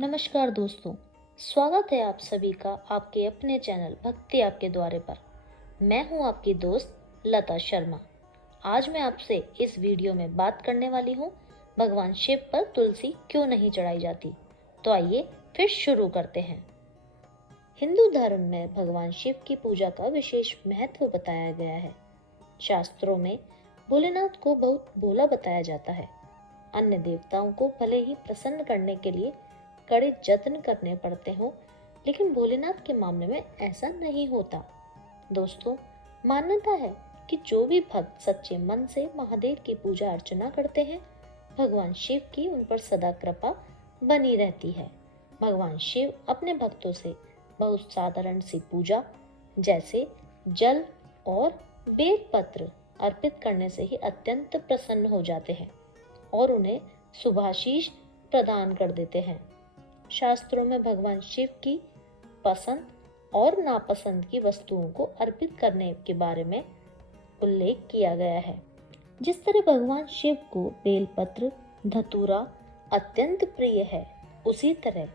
नमस्कार दोस्तों, स्वागत है आप सभी का आपके अपने चैनल भक्ति आपके द्वारे पर। मैं हूं आपकी दोस्त लता शर्मा। आज मैं आपसे इस वीडियो में बात करने वाली हूं भगवान शिव पर तुलसी क्यों नहीं चढ़ाई जाती। तो आइए फिर शुरू करते हैं। हिंदू धर्म में भगवान शिव की पूजा का विशेष महत्व बताया गया है। शास्त्रों में भोलेनाथ को बहुत भोला बताया जाता है। अन्य देवताओं को भले ही प्रसन्न करने के लिए कड़े जत्न करने पड़ते हो, लेकिन भोलेनाथ के मामले में ऐसा नहीं होता। दोस्तों, मान्यता है कि जो भी भक्त सच्चे मन से महादेव की पूजा अर्चना करते हैं, भगवान शिव की उन पर सदा कृपा बनी रहती है। भगवान शिव अपने भक्तों से बहुत साधारण सी पूजा जैसे जल और बेलपत्र अर्पित करने से ही अत्यंत प्रसन्न हो जाते हैं और उन्हें शुभाशीष प्रदान कर देते हैं। शास्त्रों में भगवान शिव की पसंद और नापसंद की वस्तुओं को अर्पित करने के बारे में उल्लेख किया गया है। जिस तरह भगवान शिव को बेलपत्र धतूरा अत्यंत प्रिय है, उसी तरह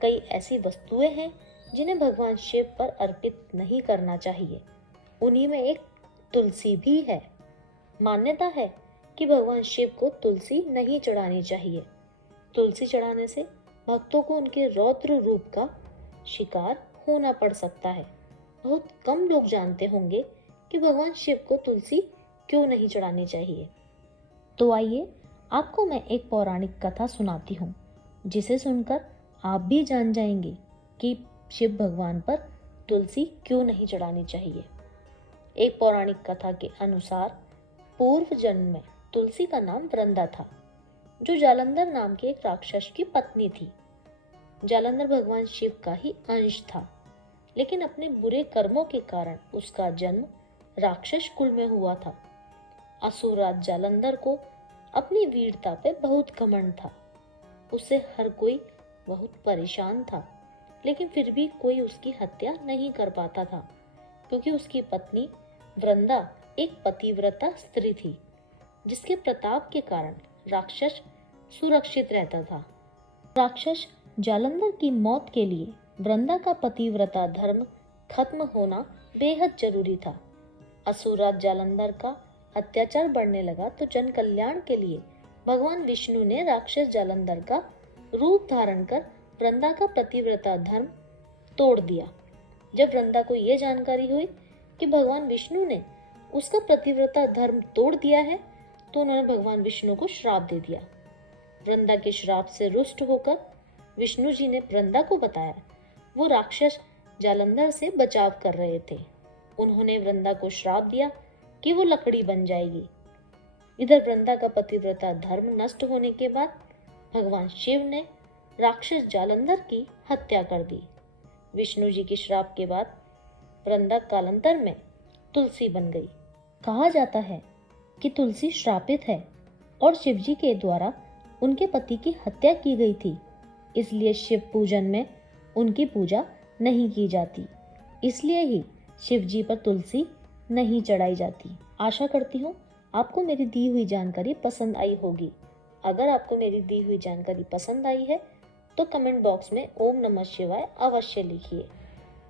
कई ऐसी वस्तुएं हैं जिन्हें भगवान शिव पर अर्पित नहीं करना चाहिए। उन्हीं में एक तुलसी भी है। मान्यता है कि भगवान शिव को तुलसी नहीं चढ़ानी चाहिए। तुलसी चढ़ाने से भक्तों को उनके रौद्र रूप का शिकार होना पड़ सकता है। बहुत कम लोग जानते होंगे कि भगवान शिव को तुलसी क्यों नहीं चढ़ानी चाहिए। तो आइए आपको मैं एक पौराणिक कथा सुनाती हूँ, जिसे सुनकर आप भी जान जाएंगे कि शिव भगवान पर तुलसी क्यों नहीं चढ़ानी चाहिए। एक पौराणिक कथा के अनुसार पूर्व जन्म में तुलसी का नाम वृंदा था, जो जालंधर नाम के एक राक्षस की पत्नी थी। जालंधर भगवान शिव का ही अंश था, लेकिन अपने बुरे कर्मों के कारण उसका जन्म राक्षस कुल में हुआ था। असुरराज जालंधर को अपनी वीरता पे बहुत घमंड था। उससे हर कोई बहुत परेशान था, लेकिन फिर भी कोई उसकी हत्या नहीं कर पाता था, क्योंकि उसकी पत्नी वृंदा एक पतिव्रता स्त्री थी, जिसके प्रताप के कारण राक्षस सुरक्षित रहता था। राक्षस जालंधर की मौत के लिए वृंदा का पतिव्रता धर्म खत्म होना बेहद जरूरी था। असुरराज जालंधर का अत्याचार बढ़ने लगा तो जन कल्याण के लिए भगवान विष्णु ने राक्षस जालंधर का रूप धारण कर वृंदा का पतिव्रता धर्म तोड़ दिया। जब वृंदा को यह जानकारी हुई कि भगवान विष्णु ने उसका पतिव्रता धर्म तोड़ दिया है, तो उन्होंने भगवान विष्णु को श्राप दे दिया। वृंदा के श्राप से रुष्ट होकर विष्णु जी ने वृंदा को बताया वो राक्षस जालंधर से बचाव कर रहे थे। उन्होंने वृंदा को श्राप दिया कि वो लकड़ी बन जाएगी। इधर वृंदा का पतिव्रता धर्म नष्ट होने के बाद भगवान शिव ने राक्षस जालंधर की हत्या कर दी। विष्णु जी के श्राप के बाद वृंदा कालांतर में तुलसी बन गई। कहा जाता है कि तुलसी श्रापित है और शिव जी के द्वारा उनके पति की हत्या की गई थी, इसलिए शिव पूजन में उनकी पूजा नहीं की जाती। इसलिए ही शिव जी पर तुलसी नहीं चढ़ाई जाती। आशा करती हूँ आपको मेरी दी हुई जानकारी पसंद आई होगी। अगर आपको मेरी दी हुई जानकारी पसंद आई है तो कमेंट बॉक्स में ओम नमः शिवाय अवश्य लिखिए।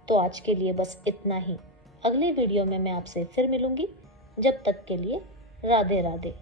तो आज के लिए बस इतना ही। अगले वीडियो में मैं आपसे फिर मिलूंगी। जब तक के लिए राधे राधे।